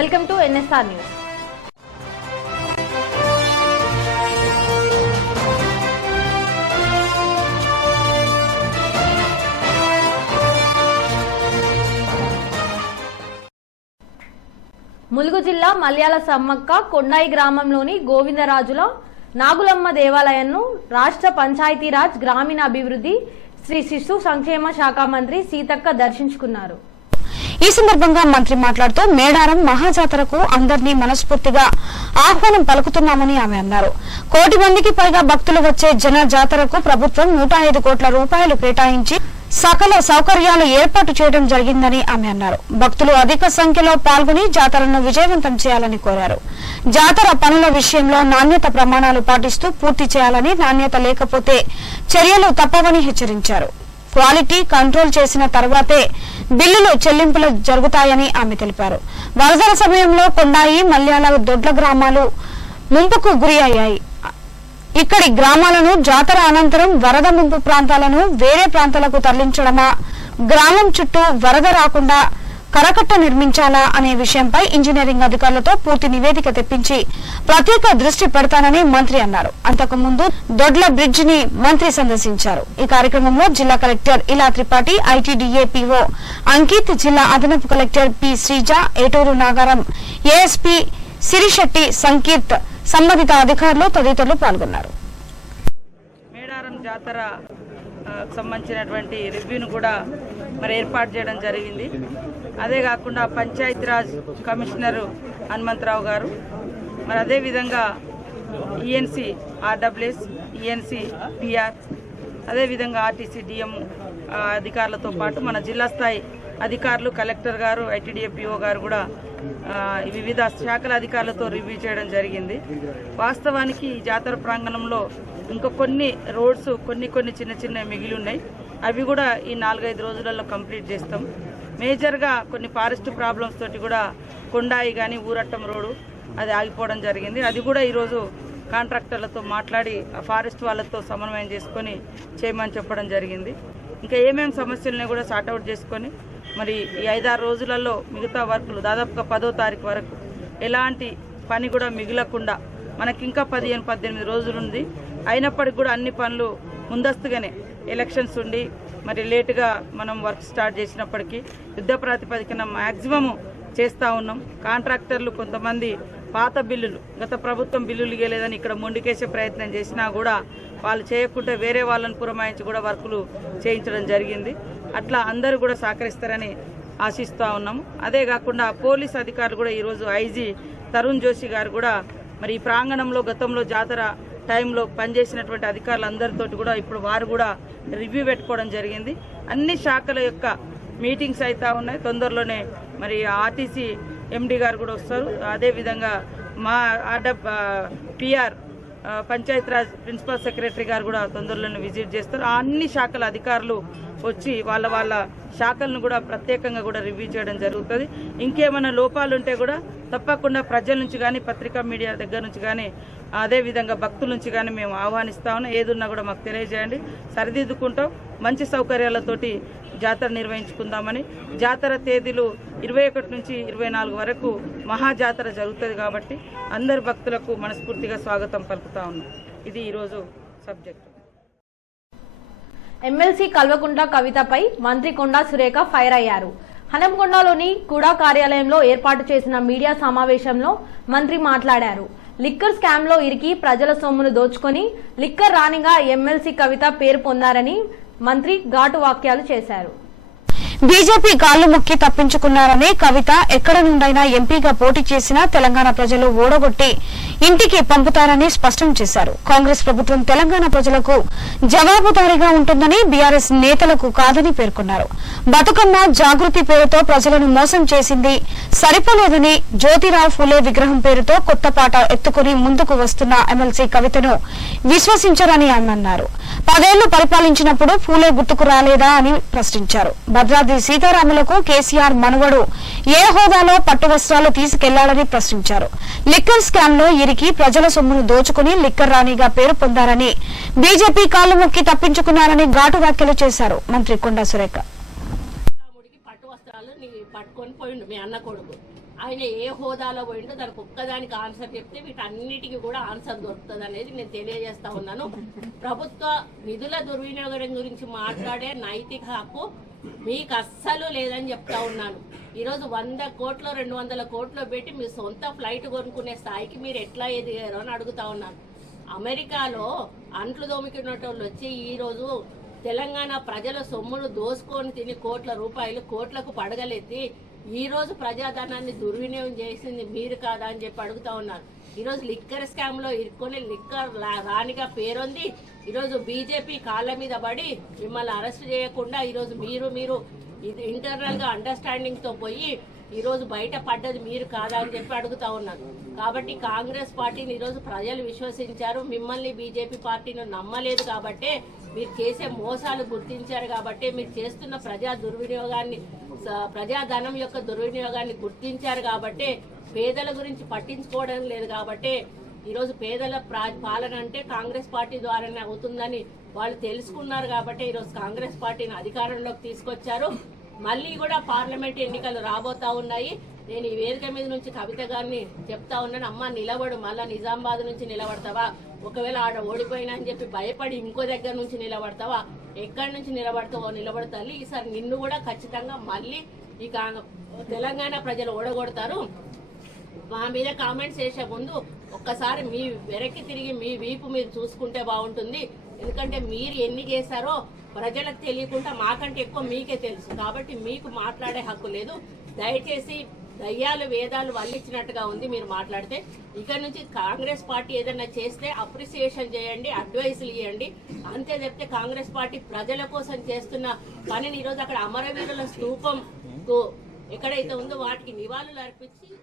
Welcome to NSR news. Mulugu జిల్లా మల్యాల సమ్మక్క కొండాయి గ్రామంలోని గోవిందరాజుల నాగులమ్మ దేవాలయంను రాష్ట్ర పంచాయతీరాజ్ గ్రామీణాభివృద్ధి శ్రీ శిశు సంక్షేమ శాఖ మంత్రి సీతక్క దర్శించుకున్నారు. ఈ సందర్భంగా మంత్రి మాట్లాడుతూ మేడారం మహాజాతరకు అందరినీ మనస్ఫూర్తిగా ఆహ్వానం పలుకుతున్నామని ఆమె అన్నారు. 1 కోటి మందికి పైగా భక్తులు వచ్చే జన జాతరకు ప్రభుత్వం 105 కోట్ల రూపాయలు కేటాయించి సకల సౌకర్యాలు ఏర్పాటు చేయడం జరిగిందని ఆమె అన్నారు. భక్తులు అధిక సంఖ్యలో పాల్గొని జాతరను విజయవంతం చేయాలని కోరారు. జాతర పనుల విషయంలో నాణ్యత ప్రమాణాలు పాటిస్తూ పూర్తి చేయాలని, నాణ్యత లేకపోతే చర్యలు తప్పవని హెచ్చరించారు. క్వాలిటీ కంట్రోల్ చేసిన తర్వాతే బిల్లులు చెల్లింపులు జరుగుతాయని ఆమె తెలిపారు. వరదల సమయంలో కొండాయి, మల్యాల, దొడ్ల గ్రామాలు ముంపుకు గురి అయ్యాయి. ఇక్కడి గ్రామాలను జాతర అనంతరం వరద ముంపు ప్రాంతాలను వేరే ప్రాంతాలకు తరలించడమా, గ్రామం చుట్టూ వరద రాకుండా కరకట్ట నిర్మించాలా అనే విషయంపై ఇంజనీరింగ్ అధికారులతో పూర్తి నివేదిక తెప్పించి ప్రత్యేక దృష్టి పెడతానని మంత్రి అన్నారు. అంతకుముందు దొడ్ల బ్రిడ్జ్ ని మంత్రి సందర్శించారు. ఈ కార్యక్రమంలో జిల్లా కలెక్టర్ ఇలా త్రిపాఠి, ITDA PO అంకిత్, జిల్లా అదనపు కలెక్టర్ P శ్రీజ, ఏటూరు నాగారం ASP సిరిశెట్టి సంకీర్త్, సంబంధిత అధికారులు తదితరులు పాల్గొన్నారు. మేడారం జాతర సంబంధించినటువంటి రివ్యూను కూడా మరి ఏర్పాటు చేయడం జరిగింది. అదే కాకుండా పంచాయతీరాజ్ కమిషనరు హనుమంతరావు గారు, మరి అదేవిధంగా ENC RWS, ENC PR, అదేవిధంగా RTC DM అధికారులతో పాటు మన జిల్లా స్థాయి అధికారులు, కలెక్టర్ గారు, ITDA PO గారు కూడా వివిధ శాఖల అధికారులతో రివ్యూ చేయడం జరిగింది. వాస్తవానికి ఈ జాతర ప్రాంగణంలో ఇంకా కొన్ని రోడ్స్ కొన్ని చిన్న మిగిలి ఉన్నాయి. అవి కూడా ఈ 4-5 రోజులలో కంప్లీట్ చేస్తాం. మేజర్గా కొన్ని ఫారెస్ట్ ప్రాబ్లమ్స్ తోటి కూడా కొండాయి కానీ ఊరట్టం రోడ్డు అది ఆగిపోవడం జరిగింది. అది కూడా ఈరోజు కాంట్రాక్టర్లతో మాట్లాడి ఆ ఫారెస్ట్ వాళ్ళతో సమన్వయం చేసుకొని చేయమని చెప్పడం జరిగింది. ఇంకా ఏమేమి సమస్యలని కూడా సార్ట్అవుట్ చేసుకొని మరి ఈ 5-6 రోజులలో మిగతా వర్కులు దాదాపుగా 10వ తారీఖు వరకు ఎలాంటి పని కూడా మిగలకుండా మనకి ఇంకా 15-18 రోజులు ఉంది. అయినప్పటికీ కూడా అన్ని పనులు ముందస్తుగానే ఎలక్షన్స్ ఉండి మరి లేటుగా మనం వర్క్ స్టార్ట్ చేసినప్పటికీ యుద్ధ ప్రాతిపదికన మ్యాక్సిమం చేస్తూ ఉన్నాం. కాంట్రాక్టర్లు కొంతమంది పాత బిల్లులు, గత ప్రభుత్వం బిల్లులు ఇవ్వలేదని ఇక్కడ మొండికేసే ప్రయత్నం చేసినా కూడా వాళ్ళు చేయకుంటే వేరే వాళ్ళని పురమాయించి కూడా వర్కులు చేయించడం జరిగింది. అట్లా అందరూ కూడా సహకరిస్తారని ఆశిస్తూ ఉన్నాము. అదే కాకుండా పోలీస్ అధికారులు కూడా ఈరోజు IG తరుణ్ జోషి గారు కూడా మరి ఈ ప్రాంగణంలో గతంలో జాతర టైంలో పనిచేసినటువంటి అధికారులందరితోటి కూడా ఇప్పుడు వారు కూడా రివ్యూ పెట్టుకోవడం జరిగింది. అన్ని శాఖల యొక్క మీటింగ్స్ అయితే ఉన్నాయి. తొందరలోనే మరి RTC MD గారు కూడా వస్తారు. అదేవిధంగా మా PR పంచాయతీరాజ్ ప్రిన్సిపల్ సెక్రటరీ గారు కూడా తొందరలోనే విజిట్ చేస్తారు. ఆ అన్ని శాఖల అధికారులు వచ్చి వాళ్ళ శాఖలను కూడా ప్రత్యేకంగా కూడా రివ్యూ చేయడం జరుగుతుంది. ఇంకేమైనా లోపాలు ఉంటే కూడా తప్పకుండా ప్రజల నుంచి కానీ, పత్రికా మీడియా దగ్గర నుంచి కానీ, అదేవిధంగా భక్తుల నుంచి కానీ మేము ఆహ్వానిస్తా ఉన్నాం. ఏదున్నా కూడా మాకు తెలియజేయండి, సరిదిద్దుకుంటాం. మంచి సౌకర్యాలతోటి జాతర నిర్వహించుకుందామని. జాతర తేదీలు 21 నుంచి 24 వరకు మహాజాతర జరుగుతుంది కాబట్టి అందరి భక్తులకు మనస్ఫూర్తిగా స్వాగతం పలుకుతా ఉన్నాం. ఇది ఈరోజు సబ్జెక్ట్. ఎమ్మెల్సీ కల్వకుంట్ల కవితపై మంత్రి కొండా సురేఖ ఫైర్ అయ్యారు. హనంకొండలోని కుడా కార్యాలయంలో ఏర్పాటు చేసిన మీడియా సమావేశంలో మంత్రి మాట్లాడారు. లిక్కర్ స్కామ్ లో ఇరికి ప్రజల సొమ్మును దోచుకొని లిక్కర్ రాణిగా ఎమ్మెల్సీ కవిత పేరు పొందారని మంత్రి ఘాటు వ్యాఖ్యలు చేశారు. బీజేపీ కాళ్లు మొక్కి తప్పించుకున్నారని, కవిత ఎక్కడ నుండైనా ఎంపీగా పోటీ చేసినా తెలంగాణ ప్రజలు ఓడగొట్టి ఇంటికి పంపుతారని స్పష్టం చేశారు. కాంగ్రెస్ ప్రభుత్వం తెలంగాణ ప్రజలకు జవాబుదారీగా ఉంటుందని, బీఆర్ఎస్ నేతలకు కాదని పేర్కొన్నారు. బతుకమ్మ జాగృతి పేరుతో ప్రజలను మోసం చేసింది సరిపోలేదని, జ్యోతిరావు ఫూలే విగ్రహం పేరుతో కొత్త పాట ఎత్తుకుని ముందుకు వస్తున్న ఎమ్మెల్సీ కవితను విశ్వసించారని ఆమె అన్నారు. 10 ఏళ్లు పరిపాలించినప్పుడు ఫూలే గుర్తుకు రాలేదా అని ప్రశ్నించారు. భద్రాద్రి సీతారాములకు కేసీఆర్ మనవడు ఏ హోదాలో పట్టు వస్త్రాలు తీసుకెళ్లాలని ప్రశ్నించారు. లిక్కర్ స్కామ్ లో ఇరికి ప్రజల సొమ్మును దోచుకుని లిక్కర్ రాణిగా పేరు పొందారని, బీజేపీ కాళ్లు మొక్కి తప్పించుకున్నారని ఘాటు వ్యాఖ్యలు చేశారు మంత్రి కొండా సురేఖ. పట్టు వస్త్రాలు పట్టుకొని పోయిండు మీ అన్న కొడుకు. ఆయన ఏ హోదాలో పోయిండో దానికి ఒక్కదానికి ఆన్సర్ చెప్తే వీటన్నిటికీ కూడా ఆన్సర్ దొరుకుతుంది అనేది నేను తెలియజేస్తా ఉన్నాను. ప్రభుత్వ నిధుల దుర్వినియోగం గురించి మాట్లాడే నైతిక హక్కు మీకు అస్సలు లేదని చెప్తా ఉన్నాను. ఈరోజు 100 కోట్లు 200 కోట్లు పెట్టి మీ సొంత ఫ్లైట్ కొనుక్కునే స్థాయికి మీరు ఎట్లా ఎదిగారు అని అడుగుతా ఉన్నాను. అమెరికాలో అంట్లు దోమికున్నటోళ్ళు వచ్చి ఈరోజు తెలంగాణ ప్రజల సొమ్మును దోసుకొని తిని కోట్ల రూపాయలు కోట్లకు పడగలెత్తి ఈరోజు ప్రజాధనాన్ని దుర్వినియోగం చేసింది మీరు కాదా అని చెప్పి అడుగుతా ఉన్నారు. ఈరోజు లిక్కర్ స్కామ్ లో ఇరుక్కొని లిక్కర్ రాణిగా పేరొంది ఈరోజు బీజేపీ కాళ్ళ మీద పడి మిమ్మల్ని అరెస్ట్ చేయకుండా ఈరోజు మీరు ఇది ఇంటర్నల్ గా అండర్స్టాండింగ్ తో పోయి ఈరోజు బయట పడ్డది మీరు కాదా అని చెప్పి అడుగుతా ఉన్నారు. కాబట్టి కాంగ్రెస్ పార్టీని ఈరోజు ప్రజలు విశ్వసించారు, మిమ్మల్ని బీజేపీ పార్టీని నమ్మలేదు కాబట్టే మీరు చేసే మోసాలు గుర్తించారు, కాబట్టి మీరు చేస్తున్న ప్రజాధనం యొక్క దుర్వినియోగాన్ని గుర్తించారు, కాబట్టి పేదల గురించి పట్టించుకోవడం లేదు, కాబట్టి ఈరోజు పేదల పాలన అంటే కాంగ్రెస్ పార్టీ ద్వారానే అవుతుందని వాళ్ళు తెలుసుకున్నారు. కాబట్టి ఈరోజు కాంగ్రెస్ పార్టీని అధికారంలోకి తీసుకొచ్చారు. మళ్ళీ కూడా పార్లమెంట్ ఎన్నికలు రాబోతా ఉన్నాయి. నేను ఈ వేదిక మీద నుంచి కవిత గారిని చెప్తా ఉన్నాను, అమ్మ నిలబడు, మళ్ళా నిజామాబాద్ నుంచి నిలబడతావా, ఒకవేళ ఆడ ఓడిపోయినా అని చెప్పి భయపడి ఇంకో దగ్గర నుంచి నిలబడతావా, ఎక్కడి నుంచి నిలబడతావో నిలబడతా. ఈసారి నిన్ను కూడా ఖచ్చితంగా మళ్ళీ ఈ తెలంగాణ ప్రజలు ఓడగొడతారు. మా మీద కామెంట్స్ చేసే ముందు ఒక్కసారి మీ వెనక్కి తిరిగి మీ వీపు మీరు చూసుకుంటే బాగుంటుంది. ఎందుకంటే మీరు ఎన్ని చేశారో ప్రజలకు తెలియకుండా మాకంటే ఎక్కువ మీకే తెలుసు, కాబట్టి మీకు మాట్లాడే హక్కు లేదు. దయచేసి దయ్యాలు వేదాలు వల్లించినట్టుగా ఉంది మీరు మాట్లాడితే. ఇక నుంచి కాంగ్రెస్ పార్టీ ఏదైనా చేస్తే అప్రిసియేషన్ చేయండి, అడ్వైసులు ఇవ్వండి, అంతే చెప్తే కాంగ్రెస్ పార్టీ ప్రజల కోసం చేస్తున్న పనిని ఈరోజు అక్కడ అమరవీరుల స్తూపం ఎక్కడైతే ఉందో వాటికి నివాళులు అర్పించి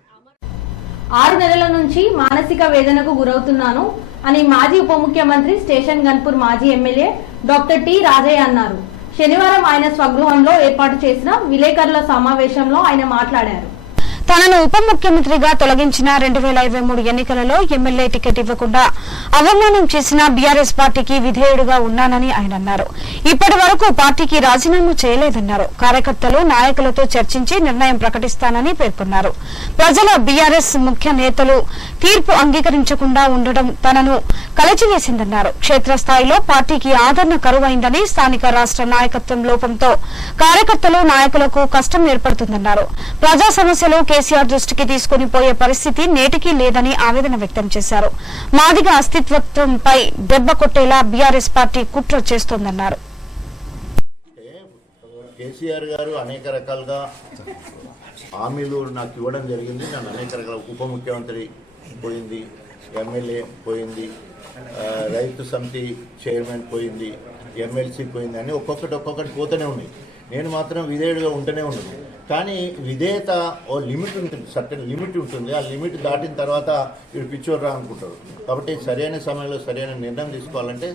6 నెలల నుంచి మానసిక వేదనకు గురవుతున్నాను అని మాజీ ఉప ముఖ్యమంత్రి స్టేషన్ గన్పూర్ మాజీ ఎమ్మెల్యే డాక్టర్ టి రాజయ్య అన్నారు. శనివారం ఆయన స్వగృహంలో ఏర్పాటు చేసిన విలేకరుల సమావేశంలో ఆయన మాట్లాడారు. తనను ఉప ముఖ్యమంత్రిగా తొలగించిన 2023 ఎన్నికలలో ఎమ్మెల్యే టికెట్ ఇవ్వకుండా అవమానం చేసిన బీఆర్ఎస్ పార్టీకి విధేయుడుగా ఉన్నానని ఆయన అన్నారు. ఇప్పటి వరకు పార్టీకి రాజీనామా చేయలేదన్నారు. కార్యకర్తలు నాయకులతో చర్చించి నిర్ణయం ప్రకటిస్తానని పేర్కొన్నారు. ప్రజల బీఆర్ఎస్ ముఖ్య నేతలు తీర్పు అంగీకరించకుండా ఉండడం తనను కలచివేసిందన్నారు. క్షేత్రస్థాయిలో పార్టీకి ఆదరణ కరువైందని, స్థానిక రాష్ట్ర నాయకత్వం లోపంతో కార్యకర్తలు నాయకులకు కష్టం ఏర్పడుతుందన్నారు. ప్రజా సమస్యలు కేసీఆర్ దృష్టికి తీసుకుని పోయే పరిస్థితి నేటికీ లేదని ఆవేదన వ్యక్తం చేశారు. మాదిగ అస్తిత్వంపై దెబ్బ కొట్టేలా బీఆర్ఎస్ పార్టీ కుట్ర చేస్తోందన్నారు. కేసీఆర్ గారు అనేక రకాలుగా హామీలు నాకు ఇవ్వడం జరిగింది. నన్ను అనేక రకాల ఉప ముఖ్యమంత్రి పోయింది, ఎమ్మెల్యే పోయింది, రైతు సమితి చైర్మన్ పోయింది, ఎమ్మెల్సీ పోయింది అని ఒక్కొక్కటి పోతూనే ఉన్నాయి. నేను మాత్రం విధేయుడిగా ఉంటూనే ఉన్నాను. కానీ విధేయత ఓ లిమిట్ ఉంటుంది, సర్టెన్ లిమిట్ ఉంటుంది. ఆ లిమిట్ దాటిన తర్వాత వీడు పిచ్చోర్రా అనుకుంటారు. కాబట్టి సరైన సమయంలో సరైన నిర్ణయం తీసుకోవాలంటే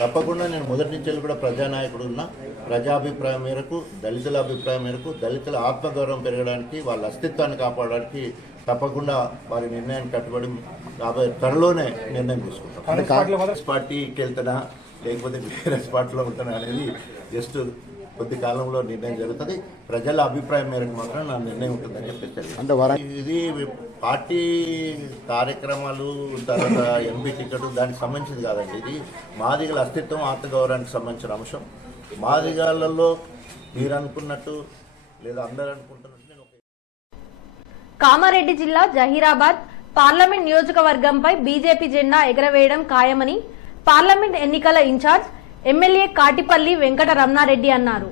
తప్పకుండా నేను మొదటి నుంచి కూడా ప్రజానాయకుడు ఉన్నా. ప్రజాభిప్రాయం మేరకు, దళితుల అభిప్రాయం మేరకు, దళితుల ఆత్మగౌరవం పెరగడానికి, వాళ్ళ అస్తిత్వాన్ని కాపాడడానికి తప్పకుండా వారి నిర్ణయాన్ని కట్టుబడి త్వరలోనే నిర్ణయం తీసుకుంటాం. కాంగ్రెస్ పార్టీకి వెళ్తానా లేకపోతే బీఆర్ఎస్ పార్టీలో ఉంటానా అనేది జస్ట్ కొద్ది కాలంలో నిర్ణయం జరుగుతుంది. ప్రజల అభిప్రాయం మేరకు మాత్రం నా నిర్ణయం ఉంటుందని చెప్పేసి అంటే ఇది పార్టీ కార్యక్రమాలు, తర్వాత ఎంపీ టికెట్ దానికి సంబంధించింది కాదండి. ఇది మాదిగల అస్తిత్వం, ఆత్మగౌరవానికి సంబంధించిన అంశం. మాదిగాలలో మీరు అనుకున్నట్టు లేదా అందరూ అనుకుంటున్నట్టు కామారెడ్డి జిల్లా జహీరాబాద్ పార్లమెంట్ నియోజకవర్గంపై బీజేపీ జెండా ఎగరవేయడం ఖాయమని పార్లమెంట్ ఎన్నికల ఇన్ఛార్జ్ ఎమ్మెల్యే కాటిపల్లి వెంకట రమణారెడ్డి అన్నారు.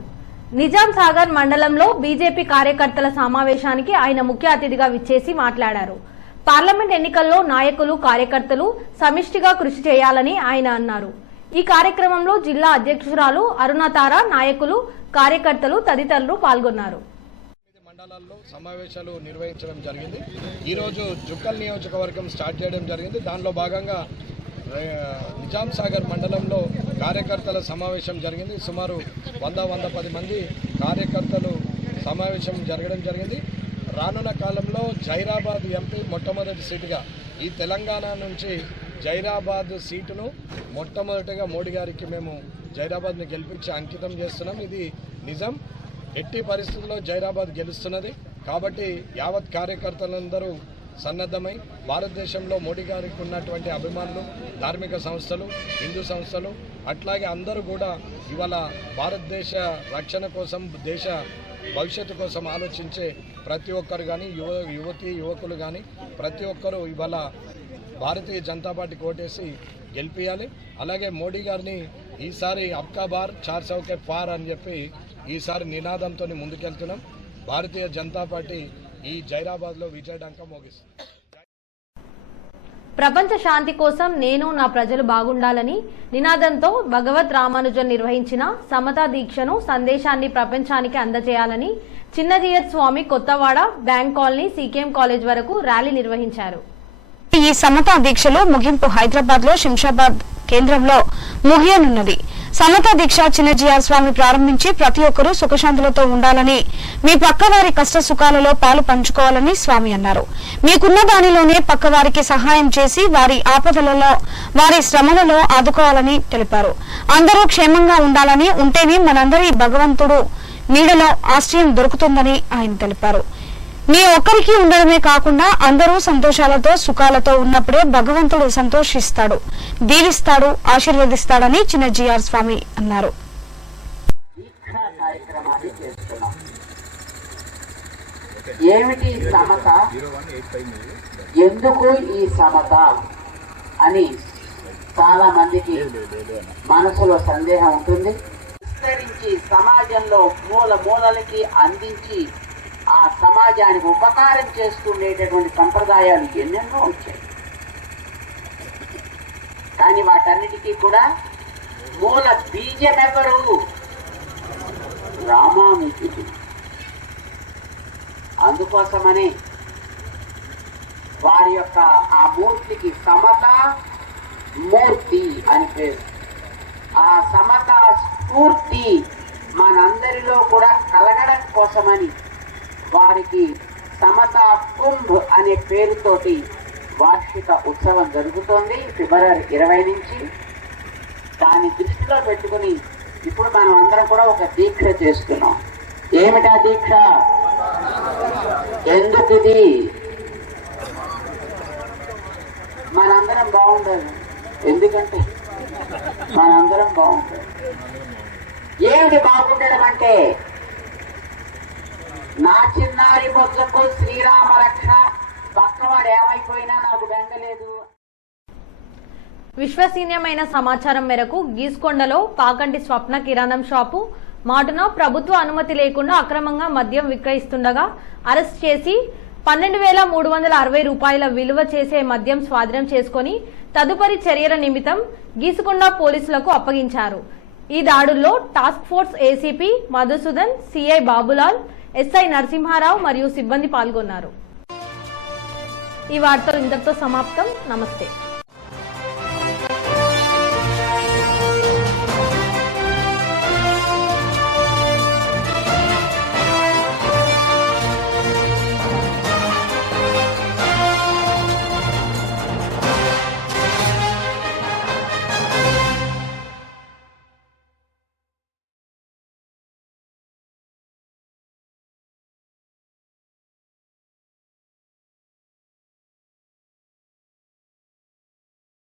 నిజాం సాగర్ మండలంలో బీజేపీ కార్యకర్తల సమావేశానికి ఆయన ముఖ్య అతిథిగా విచ్చేసి మాట్లాడారు. పార్లమెంట్ ఎన్నికల్లో నాయకులు, కార్యకర్తలు సమిష్టిగా కృషి చేయాలని ఆయన అన్నారు. ఈ కార్యక్రమంలో జిల్లా అధ్యక్షురాలు అరుణతార, నాయకులు, కార్యకర్తలు తదితరులు పాల్గొన్నారు. మండలాల్లో సమావేశాలు నిర్వహించడం జరిగింది. ఈరోజు జుక్కల్ నియోజకవర్గం స్టార్ట్ చేయడం జరిగింది. దానిలో భాగంగా నిజాం సాగర్ మండలంలో కార్యకర్తల సమావేశం జరిగింది. సుమారు 100-110 మంది కార్యకర్తలు సమావేశం జరగడం జరిగింది. రానున్న కాలంలో జైరాబాద్ ఎంపీ మొట్టమొదటి సీటుగా ఈ తెలంగాణ నుంచి జైరాబాద్ సీటును మొట్టమొదటిగా మోడీ గారికి మేము జైరాబాద్ని గెలిపించి అంకితం చేస్తున్నాం. ఇది నిజం. ఎట్టి పరిస్థితుల్లో జైరాబాద్ గెలుస్తున్నది. కాబట్టి యావత్ కార్యకర్తలందరూ సన్నద్ధమై భారతదేశంలో మోడీ గారికి ఉన్నటువంటి అభిమానులు, ధార్మిక సంస్థలు, హిందూ సంస్థలు, అట్లాగే అందరూ కూడా ఇవాళ భారతదేశ రక్షణ కోసం, దేశ భవిష్యత్తు కోసం ఆలోచించే ప్రతి ఒక్కరు కానీ, యువకులు కానీ ప్రతి ఒక్కరూ ఇవాళ భారతీయ జనతా పార్టీకి ఓటేసి గెలిపియాలి. అలాగే మోడీ గారిని ఈసారి అబ్కా బార్ 400 కే పార్ అని చెప్పి ఈసారి నినాదంతో ముందుకెళ్తున్నాం. భారతీయ జనతా పార్టీ ఈ జైరాబాద్లో విజయడంక మోగిస్తుంది. ప్రపంచ శాంతి కోసం నేను, నా ప్రజలు బాగుండాలని నినాదంతో భగవత్ రామానుజన్ నిర్వహించిన సమతా దీక్షను సందేశాన్ని ప్రపంచానికి అందజేయాలని Chinnajeeyar Swami Kothawada bank colony CKM college వరకు ర్యాలీ నిర్వహించారు. ఈ సమతా దీక్షలో ముగింపు హైదరాబాద్ లో శంషాబాద్ కేంద్రంలో ముగియనున్నది. సమతా దీక్ష చిన్నజీఆర్ స్వామి ప్రారంభించి ప్రతి ఒక్కరూ సుఖశాంతులతో ఉండాలని, మీ పక్కవారి కష్ట సుఖాలలో పాలు పంచుకోవాలని స్వామి అన్నారు. మీకున్న దానిలోనే పక్కవారికి సహాయం చేసి వారి ఆపదలలో, వారి శ్రమలలో ఆదుకోవాలని తెలిపారు. అందరూ క్షేమంగా ఉండాలని, ఉంటేనే మనందరి భగవంతుడు నీడలో ఆశ్రయం దొరుకుతుందని ఆయన తెలిపారు. మీ ఒక్కరికి ఉండడమే కాకుండా అందరూ సంతోషాలతో, సుఖాలతో ఉన్నప్పుడే భగవంతుడు సంతోషిస్తాడు, దీవిస్తాడు, ఆశీర్వదిస్తాడని చిన్నజీఆర్ స్వామి అన్నారు. ఏమిటి సమత, ఎందుకు ఈ సమత అని చాలా మందికి మనసులో సందేహం ఉంటుంది. విస్తరించి సమాజంలో మూల మూలలకి అందించి ఆ సమాజానికి ఉపకారం చేస్తుండేటటువంటి సంప్రదాయాలు ఎన్నెన్నో వచ్చాయి. కానీ వాటన్నిటికీ కూడా మూల బీజమెవరు? రామానుజుడు. అందుకోసమని వారి యొక్క ఆ మూర్తికి సమతా మూర్తి అని పేరు. ఆ సమతా స్ఫూర్తి మనందరిలో కూడా కలగడం కోసమని వారికి సమతా కుంభ్ అనే పేరుతోటి వార్షిక ఉత్సవం జరుగుతోంది ఫిబ్రవరి 20 నుంచి. దాన్ని దృష్టిలో పెట్టుకుని ఇప్పుడు మనం అందరం కూడా ఒక దీక్ష చేస్తున్నాం. ఏమిటా దీక్ష? ఎందుకు ఇది? మనందరం బాగుండాలి. ఎందుకంటే మనందరం బాగుండాలి. ఏమిటి బాగుండడం అంటే, నా చిన్నారి బొజ్జకు శ్రీరామ రక్ష, పక్కవాడు ఏమైపోయినా నాకు బెంగలేదు. విశ్వసనీయమైన సమాచారం మేరకు గీసుకొండలో పాకంటి స్వప్న కిరాణం షాపు మాటున ప్రభుత్వ అనుమతి లేకుండా అక్రమంగా మద్యం విక్రయిస్తుండగా అరెస్ట్ చేసి 12,360 రూపాయల విలువ చేసే మద్యం స్వాధీనం చేసుకుని తదుపరి చర్యల నిమిత్తం గీసుకొండ పోలీసులకు అప్పగించారు. ఈ దాడుల్లో task force ACP Madhusudan, CI Babulal, SI Narasimharao మరియు సిబ్బంది పాల్గొన్నారు. ఈ వార్తలు ఇంతటితో సమాప్తం. నమస్తే.